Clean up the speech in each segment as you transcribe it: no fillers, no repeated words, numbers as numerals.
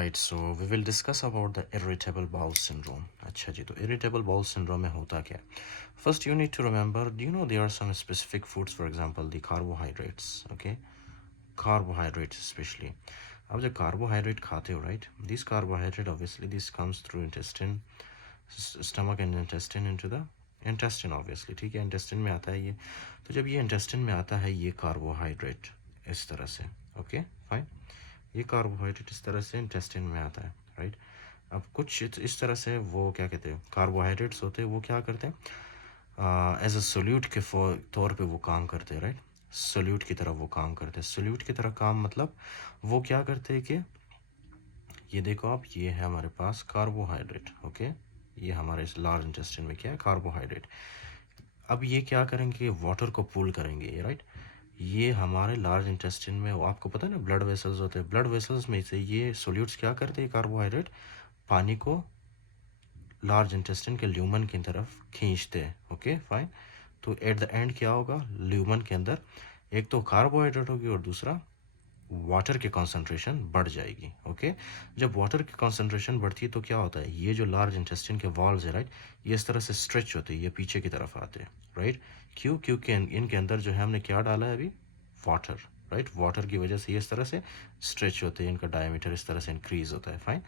Right, so we will discuss about the irritable bowel syndrome. अच्छा जी, तो irritable bowel syndrome में होता क्या है? First, you need to remember, do you know there are some specific foods, for example, the carbohydrates, okay? Carbohydrates especially. आप जब carbohydrate खाते हो, right? These carbohydrate, obviously, this comes through intestine, stomach and intestine into the intestine, obviously, ठीक है? Intestine में आता है ये. तो जब ये intestine में आता है ये carbohydrate इस तरह से, okay? Fine. ये कार्बोहाइड्रेट इस तरह से इंटेस्टाइन में आता है, राइट. अब कुछ इस तरह से वो क्या कहते हैं, कार्बोहाइड्रेट्स होते हैं, वो क्या करते हैं, एज अ सोल्यूट के तौर पे वो काम करते हैं, राइट. सोल्यूट की तरह वो काम करते हैं. सोल्यूट की तरह काम मतलब वो क्या करते हैं कि ये देखो आप, ये है हमारे पास कार्बोहाइड्रेट, ओके. ये हमारे इस लार्ज इंटेस्टाइन में क्या है, कार्बोहाइड्रेट. अब ये क्या करेंगे, वाटर को पूल करेंगे, राइट. ये हमारे लार्ज इंटेस्टाइन में, वो आपको पता है ना, ब्लड वेसल्स होते हैं. ब्लड वेसल्स में से ये सोल्यूट्स क्या करते हैं, कार्बोहाइड्रेट पानी को लार्ज इंटेस्टाइन के ल्यूमन की तरफ खींचते हैं, ओके फाइन. तो एट द एंड क्या होगा, ल्यूमन के अंदर एक तो कार्बोहाइड्रेट होगी और दूसरा वाटर की कंसंट्रेशन बढ़ जाएगी, ओके. जब वाटर की कंसंट्रेशन बढ़ती है तो क्या होता है, ये जो लार्ज इंटेस्टाइन के वॉल्स है, राइट, ये इस तरह से स्ट्रेच होते हैं, ये पीछे की तरफ आते हैं, राइट. क्यों, क्योंकि इनके अंदर जो है हमने क्या डाला है अभी, वाटर, राइट. वाटर की वजह से ये इस तरह से स्ट्रेच होते हैं, इनका डायमीटर इस तरह से इंक्रीज होता है, फाइन.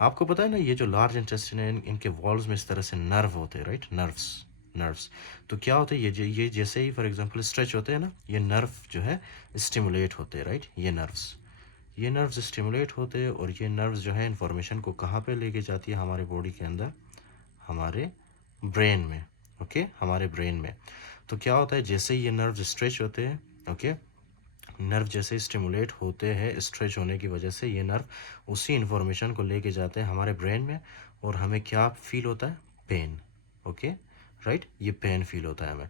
आपको पता है ना, ये जो लार्ज इंटेस्टाइन है, इनके वॉल्स में इस तरह से नर्व होते हैं, राइट, नर्व्स. नर्व्स. तो क्या होता है, ये जैसे ही फॉर एग्जांपल स्ट्रेच होते हैं ना, ये नर्व जो है स्टिमुलेट होते हैं, राइट. ये नर्व्स स्टिमुलेट होते हैं और ये नर्व्स जो है इंफॉर्मेशन को कहाँ पे लेके जाती है, हमारे बॉडी के अंदर, हमारे ब्रेन में, ओके, हमारे ब्रेन में. तो क्या होता है, जैसे ही ये नर्व स्ट्रेच होते हैं, ओके, नर्व जैसे स्टिमुलेट होते हैं, स्ट्रेच होने की वजह से ये नर्व उसी इंफॉर्मेशन को लेके जाते हैं हमारे ब्रेन में, और हमें क्या फील होता है, पेन, ओके, राइट. ये पेन फील होता है हमें.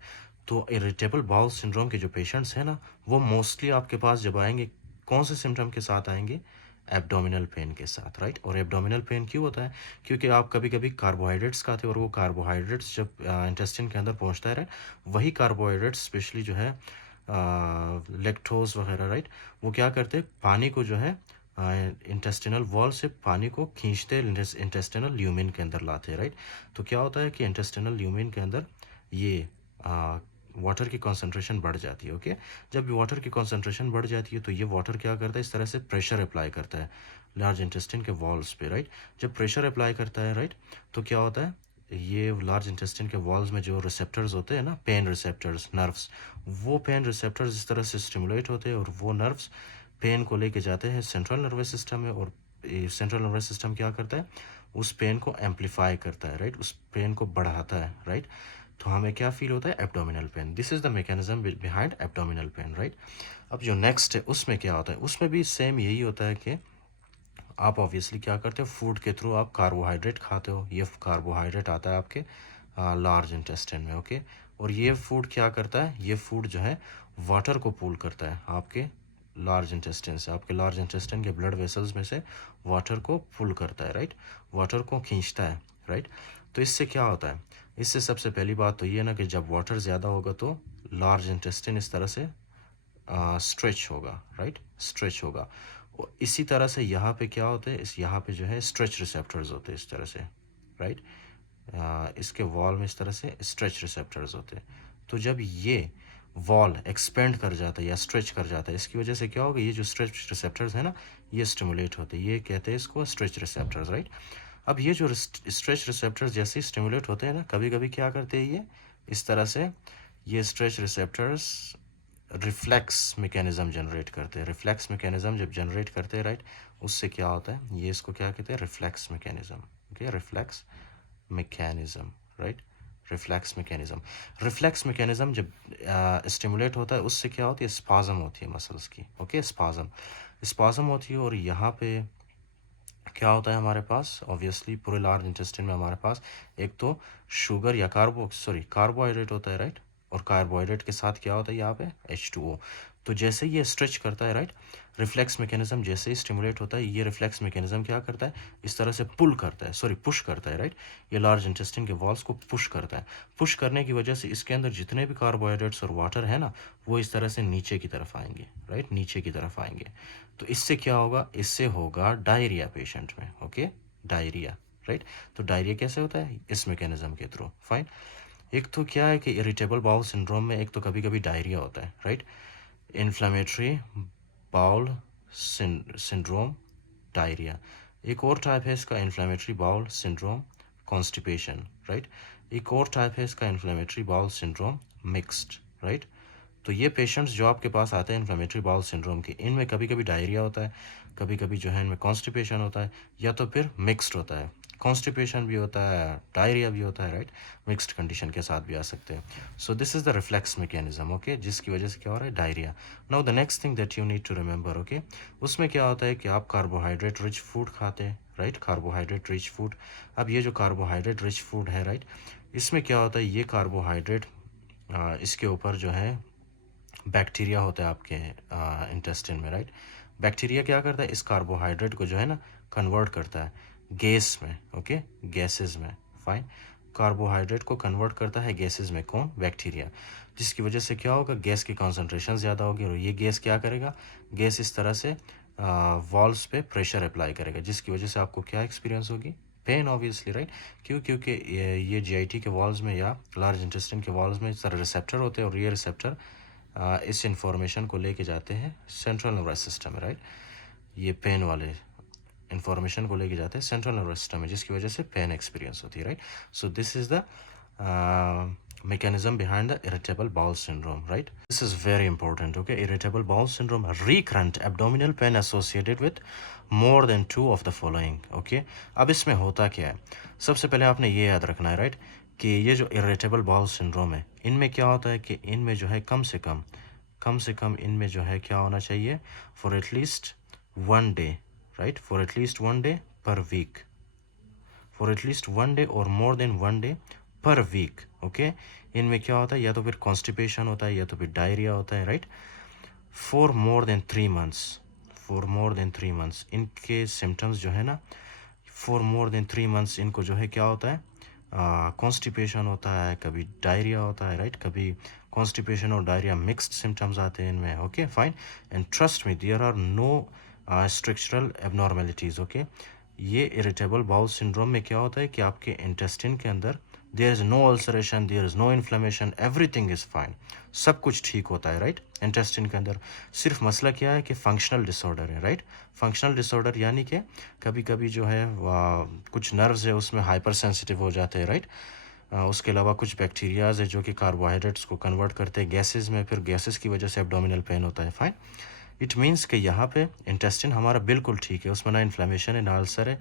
तो इरिटेबल बाउल सिंड्रोम के जो पेशेंट्स हैं ना, वो मोस्टली आपके पास जब आएंगे, कौन से सिम्टम के साथ आएंगे, एब्डोमिनल पेन के साथ, राइट. और एब्डोमिनल पेन क्यों होता है, क्योंकि आप कभी कभी कार्बोहाइड्रेट्स खाते हो और वो कार्बोहाइड्रेट्स जब इंटेस्टिन के अंदर पहुंचता है, राइट, वही कार्बोहाइड्रेट्स स्पेशली जो है लेक्टोज वगैरह, राइट, वो क्या करते हैं, पानी को जो है इंटेस्टिनल वॉल से पानी को खींचते इंटेस्टिनल ल्यूमिन के अंदर लाते हैं, राइट. तो क्या होता है कि इंटेस्टिनल ल्यूमिन के अंदर ये वाटर की कंसंट्रेशन बढ़ जाती है, ओके. जब वाटर की कंसंट्रेशन बढ़ जाती है तो ये वाटर क्या करता है, इस तरह से प्रेशर अप्लाई करता है लार्ज इंटेस्टिन के वॉल्स पे, राइट. जब प्रेशर अप्लाई करता है, राइट, तो क्या होता है, ये लार्ज इंटेस्टिन के वॉल्स में जो रिसेप्टर्स होते हैं ना, पेन रिसेप्टर्स, नर्व्स, वो पेन रिसेप्टर्स इस तरह से स्टिमुलेट होते हैं और वो नर्व्स पेन को लेके जाते हैं सेंट्रल नर्वस सिस्टम में, और सेंट्रल नर्वस सिस्टम क्या करता है, उस पेन को एम्पलीफाई करता है, राइट, उस पेन को बढ़ाता है, राइट. तो हमें क्या फील होता है, abdominal pain. This is the mechanism behind abdominal pain, right. अब जो नेक्स्ट है उसमें क्या होता है, उसमें भी सेम यही होता है कि आप ऑब्वियसली क्या करते हो, फूड के थ्रू आप कार्बोहाइड्रेट खाते हो, ये कार्बोहाइड्रेट आता है आपके लार्ज इंटेस्टाइन में, ओके. और ये फूड क्या करता है, ये फूड जो है वाटर को पूल करता है आपके लार्ज इंटेस्टाइन से, आपके लार्ज इंटेस्टाइन के ब्लड वेसल्स में से वाटर को पुल करता है, राइट, वाटर को खींचता है, राइट. तो इससे क्या होता है, इससे सबसे पहली बात तो ये ना कि जब वाटर ज़्यादा होगा तो लार्ज इंटेस्टाइन इस तरह से स्ट्रेच होगा, राइट, स्ट्रेच होगा. और इसी तरह से यहाँ पे क्या होते हैं, इस यहाँ पे जो है स्ट्रेच रिसेप्टर्स होते हैं इस तरह से, राइट. इसके वॉल में इस तरह से स्ट्रेच रिसेप्टर्स होते हैं. तो जब ये वॉल एक्सपेंड कर जाता है या स्ट्रेच कर जाता है, इसकी वजह से क्या होगा, ये जो स्ट्रेच रिसेप्टर्स है ना, ये स्टिमुलेट होते हैं, ये कहते हैं इसको स्ट्रेच रिसेप्टर्स, राइट. अब ये जो स्ट्रेच रिसेप्टर्स जैसे ही स्टिमुलेट होते हैं ना, कभी कभी क्या करते हैं, ये इस तरह से ये stretch receptors reflex mechanism generate करते हैं. रिफ्लेक्स मैकेनिज्म जब जनरेट करते हैं, राइट, उससे क्या होता है, ये इसको क्या कहते हैं, reflex mechanism, okay, reflex mechanism, right. Reflex mechanism जब स्टिमुलेट होता है, उससे क्या होती है, स्पाज्म होती है मसल्स की, ओके, स्पाज्म, स्पाज्म होती है. और यहाँ पे क्या होता है हमारे पास, ऑब्वियसली पूरे लार्ज इंटेस्टाइन में हमारे पास एक तो शुगर या कार्बोहाइड्रेट होता है, राइट. और कार्बोहाइड्रेट के साथ क्या होता है यहाँ पे, H2O. तो जैसे ये स्ट्रेच करता है, राइट, रिफ्लेक्स मैकेनिज्म जैसे ही स्टिमुलेट होता है, ये रिफ्लेक्स मैकेनिज्म क्या करता है, इस तरह से पुल करता है, सॉरी पुश करता है, राइट, ये लार्ज इंटेस्टिन के वॉल्स को पुश करता है। पुश करने की वजह से इसके अंदर जितने भी कार्बोहाइड्रेट्स और वाटर है ना, वो इस तरह से नीचे की तरफ आएंगे, राइट, नीचे की तरफ आएंगे। तो इससे क्या होगा, इससे होगा डायरिया पेशेंट में, ओके, डायरिया, राइट। तो डायरिया कैसे होता है, इस मैकेनिज्म के थ्रू, फाइन। एक तो क्या है कि इरिटेबल बाउल सिंड्रोम में एक तो कभी कभी डायरिया होता है, right, inflammatory bowel syndrome, diarrhoea. एक और टाइप है इसका inflammatory bowel syndrome constipation, right. एक और टाइप है इसका inflammatory bowel syndrome mixed, right. तो ये पेशेंट्स जो आपके पास आते हैं इन्फ्लेमेटरी बाउल सिंड्रोम के, इनमें कभी कभी डायरिया होता है, कभी कभी जो है इनमें कॉन्स्टिपेशन होता है, या तो फिर मिक्स्ड होता है, कॉन्स्टिपेशन भी होता है, डायरिया भी होता है, राइट, मिक्स्ड कंडीशन के साथ भी आ सकते हैं। So this is the reflex mechanism, okay, जिसकी वजह से क्या हो रहा है, diarrhoea. Now the next thing that you need to remember, okay, उसमें क्या होता है कि आप कार्बोहाइड्रेट रिच फूड खाते हैं, राइट, कार्बोहाइड्रेट रिच फूड। अब ये जो कार्बोहाइड्रेट रिच फूड है, राइट, इसमें क्या होता है, ये कार्बोहाइड्रेट इसके ऊपर जो है बैक्टीरिया होता है आपके इंटेस्टिन में, राइट। बैक्टीरिया क्या करता है, इस कार्बोहाइड्रेट को जो है ना कन्वर्ट करता है गैस में, ओके, गैसेस में, फाइन। कार्बोहाइड्रेट को कन्वर्ट करता है गैसेस में, कौन, बैक्टीरिया। जिसकी वजह से क्या होगा, गैस की कॉन्सेंट्रेशन ज़्यादा होगी, और ये गैस क्या करेगा, गैस इस तरह से वॉल्स पे प्रेशर अप्लाई करेगा, जिसकी वजह से आपको क्या एक्सपीरियंस होगी, पेन ऑब्वियसली, राइट। क्यों, क्योंकि ये जीआईटी के वॉल्स में या लार्ज इंटेस्टिन के वॉल्स में इस तरह रिसेप्टर होते हैं, और ये रिसेप्टर इस इंफॉर्मेशन को लेके जाते हैं सेंट्रल नर्वस सिस्टम में, राइट। ये पेन वाले इंफॉर्मेशन को लेके जाते हैं सेंट्रल नर्वस सिस्टम में, जिसकी वजह से पेन एक्सपीरियंस होती है, right. So this is the mechanism behind the irritable bowel syndrome, right? This is very important, okay? Irritable bowel syndrome, recurrent abdominal pain associated with more than two of the following, okay? अब इसमें होता क्या है, सबसे पहले आपने ये याद रखना है, राइट, कि ये जो इरिटेबल बाउल सिंड्रोम है, इनमें क्या होता है कि इनमें जो है कम से कम इनमें जो है क्या होना चाहिए, for at least 1 day, right, for at least 1 day per week, for at least 1 day और more than 1 day per week, okay. इनमें क्या होता है, या तो फिर कॉन्स्टिपेशन होता है, या तो फिर डायरिया होता है, right, for more than 3 months, for more than 3 months इनके सिम्टम्स जो है ना, फॉर मोर देन 3 मंथ्स इनको जो है क्या होता है, कॉन्स्टिपेशन होता है, कभी डायरिया होता है, राइट, कभी कॉन्स्टिपेशन और डायरिया मिक्स्ड सिम्टम्स आते हैं इनमें, okay, fine. And trust me, there are no structural abnormalities, okay. ये इरिटेबल बाउल सिंड्रोम में क्या होता है कि आपके इंटेस्टिन के अंदर there is no ulceration, there is no inflammation, everything is fine, सब कुछ ठीक होता है, राइट, इंटेस्टिन के अंदर। सिर्फ मसला क्या है कि फंक्शनल डिसऑर्डर है, राइट। फंक्शनल डिसऑर्डर यानी कि कभी कभी जो है कुछ नर्व्स है उसमें हाइपर सेंसिटिव हो जाते हैं, राइट। उसके अलावा कुछ बैक्टीरियाज है जो कि कार्बोहाइड्रेट्स को कन्वर्ट करते हैं गैसेस में, फिर गैसेस की वजह से एब्डोमिनल पेन होता है, फाइन। इट मीन्स कि यहाँ पे इंटेस्टिन हमारा बिल्कुल ठीक है, उसमें ना इन्फ्लेमेशन है, ना अल्सर है,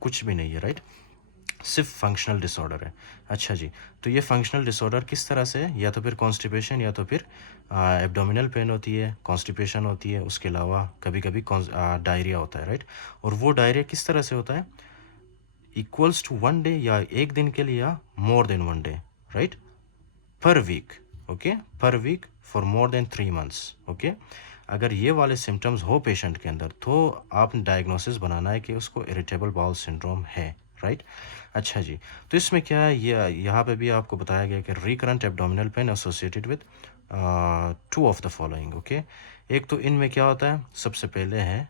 कुछ भी नहीं है, राइट, सिर्फ फंक्शनल डिसऑर्डर है। अच्छा जी, तो ये फंक्शनल डिसऑर्डर किस तरह से है, या तो फिर कॉन्स्टिपेशन, या तो फिर एब्डोमिनल पेन होती है, कॉन्स्टिपेशन होती है, उसके अलावा कभी कभी डायरिया होता है, राइट। और वो डायरिया किस तरह से होता है, इक्वल्स टू 1 डे या एक दिन के लिए, या more than 1 day, right, per week, okay, per week for more than 3 months, okay. अगर ये वाले सिम्टम्स हो पेशेंट के अंदर, तो आपने डायग्नोसिस बनाना है कि उसको इरिटेबल बाउल सिंड्रोम है, राइट। अच्छा जी, तो इसमें क्या है, ये यहाँ पे भी आपको बताया गया कि recurrent abdominal pain associated with 2 of the following, okay. एक तो इनमें क्या होता है, सबसे पहले है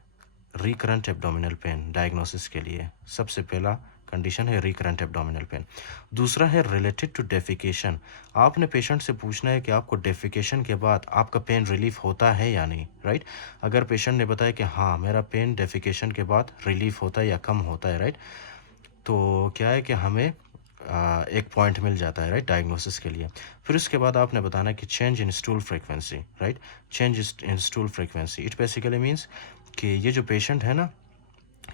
रिकरेंट एब्डोमिनल पेन, डायग्नोसिस के लिए सबसे पहला कंडीशन है रिकरेंट एब्डोमिनल पेन। दूसरा है रिलेटेड टू डेफिकेशन, आपने पेशेंट से पूछना है कि आपको डेफिकेशन के बाद आपका पेन रिलीफ होता है या नहीं, राइट। अगर पेशेंट ने बताया कि हाँ मेरा पेन डेफिकेशन के बाद रिलीफ होता है या कम होता है, राइट, तो क्या है कि हमें एक पॉइंट मिल जाता है, राइट, डायग्नोसिस के लिए। फिर उसके बाद आपने बताना कि change in stool frequency, right, change in stool frequency, it basically means कि ये जो पेशेंट है ना,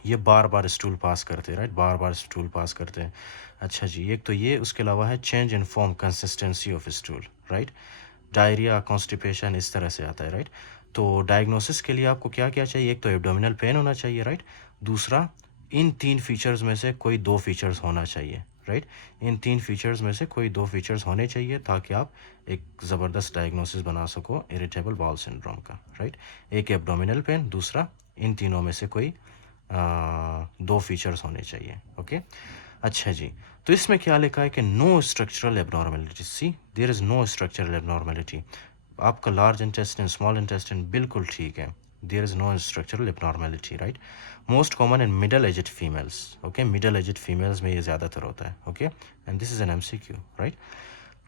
ये बार बार स्टूल पास करते हैं, राइट, बार बार स्टूल पास करते हैं। अच्छा जी, एक तो ये, उसके अलावा है change in form consistency of stool, right, diarrhoea, constipation इस तरह से आता है, राइट। तो डायग्नोसिस के लिए आपको क्या क्या चाहिए, एक तो एब्डोमिनल पेन होना चाहिए, राइट, दूसरा इन 3 फीचर्स में से कोई 2 फीचर्स होना चाहिए, राइट। इन 3 फीचर्स में से कोई 2 फीचर्स होने चाहिए ताकि आप एक ज़बरदस्त डायग्नोसिस बना सको इरिटेबल बाउल सिंड्रोम का, राइट। एक एब्डोमिनल पेन, दूसरा इन तीनों में से कोई 2 फीचर्स होने चाहिए, ओके। अच्छा जी, तो इसमें क्या लिखा है कि no structural abnormality, see there is no structural abnormality. आपका लार्ज इंटेस्टिन, स्मॉल इंटेस्टिन बिल्कुल ठीक है, there is no structural abnormality, right. Most common in middle aged females, okay, middle aged females में ये ज़्यादातर होता है, okay, and this is an MCQ, right.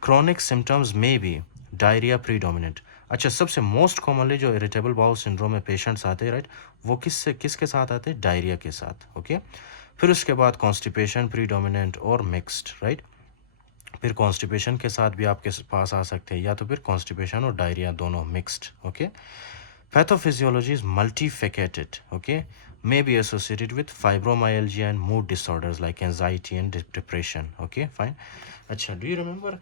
Chronic symptoms में बी डायरिया प्रीडोमिनेंट। अच्छा, सबसे मोस्ट कॉमनली जो इरिटेबल बाउल सिंड्रोम में पेशेंट्स आते हैं, राइट, वो किसके साथ आते हैं? डायरिया के साथ, ओके। फिर उसके बाद कॉन्स्टिपेशन प्रीडोमिनेंट और मिक्स्ड, राइट। फिर कॉन्स्टिपेशन के साथ भी आपके पास आ सकते हैं, या तो फिर कॉन्स्टिपेशन और डायरिया दोनों mixed, okay. Pathophysiology is multifaceted, okay, may be associated with fibromyalgia and mood disorders like anxiety and depression, okay fine। अच्छा, डू यू रिमेंबर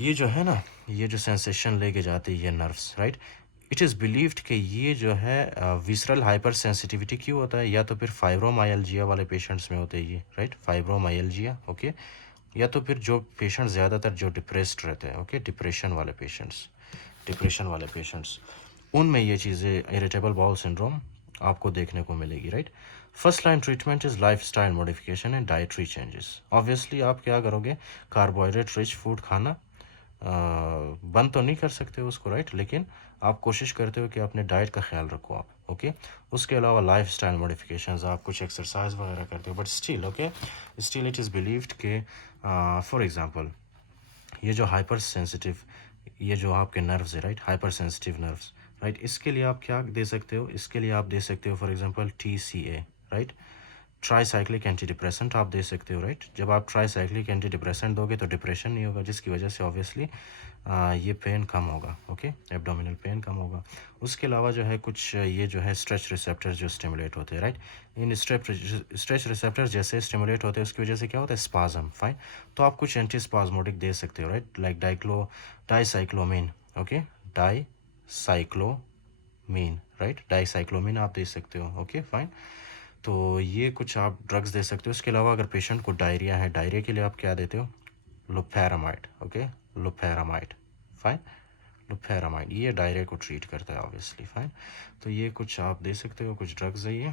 ये जो है ना, ये जो सेंसेशन लेके जाते हैं ये nerves, right, it is believed कि ये जो है विसरल हाइपर सेंसिटिविटी क्यों होता है, या तो फिर फाइब्रोमाइल्जिया वाले पेशेंट्स में होते हैं ये, राइट, फाइब्रोमाइल्जिया, ओके, या तो फिर जो पेशेंट ज़्यादातर जो डिप्रेस्ड रहते हैं, ओके, डिप्रेशन वाले पेशेंट्स, उनमें ये चीज़ें इरिटेबल बाउल सिंड्रोम आपको देखने को मिलेगी, right. First line treatment is life style modification and dietary changes. Obviously आप क्या करोगे, कार्बोहाइड्रेट रिच फूड खाना बंद तो नहीं कर सकते उसको, राइट, लेकिन आप कोशिश करते हो कि अपने डाइट का ख्याल रखो आप, ओके। उसके अलावा लाइफ स्टाइल मॉडिफिकेशंस, आप कुछ एक्सरसाइज वगैरह करते हो, but still, okay, still it is believed कि फॉर एग्जांपल ये जो हाइपर सेंसिटिव, ये जो आपके नर्व्स है, right, hyper sensitive nerves, right, इसके लिए आप क्या दे सकते हो, इसके लिए आप दे सकते हो for example TCA, right, tricyclic anti depressant आप दे सकते हो, राइट। जब आप ट्राईसाइक्लिक एंटी डिप्रेसेंट दोगे तो डिप्रेशन नहीं होगा, जिसकी वजह से ऑब्वियसली ये पेन कम होगा, ओके, एब्डोमिनल पेन कम होगा। उसके अलावा जो है कुछ ये जो है स्ट्रेच रिसेप्टर्स जो स्टिमुलेट होते हैं, राइट, इन स्ट्रेच रिसेप्टर्स जैसे स्टिमुलेट होते हैं उसकी वजह से क्या होता है, स्पाज्म, फाइन। तो आप कुछ एंटी स्पाज्मोटिक दे सकते हो, right, like dicyclomine, okay, dicyclomine, right, dicyclomine आप दे सकते हो, ओके फाइन। तो ये कुछ आप ड्रग्स दे सकते हो। इसके अलावा अगर पेशेंट को डायरिया है, डायरिया के लिए आप क्या देते हो, loperamide, okay, loperamide, fine, loperamide ये डायरिया को ट्रीट करता है ऑब्वियसली, फाइन। तो ये कुछ आप दे सकते हो, कुछ ड्रग्स है ये,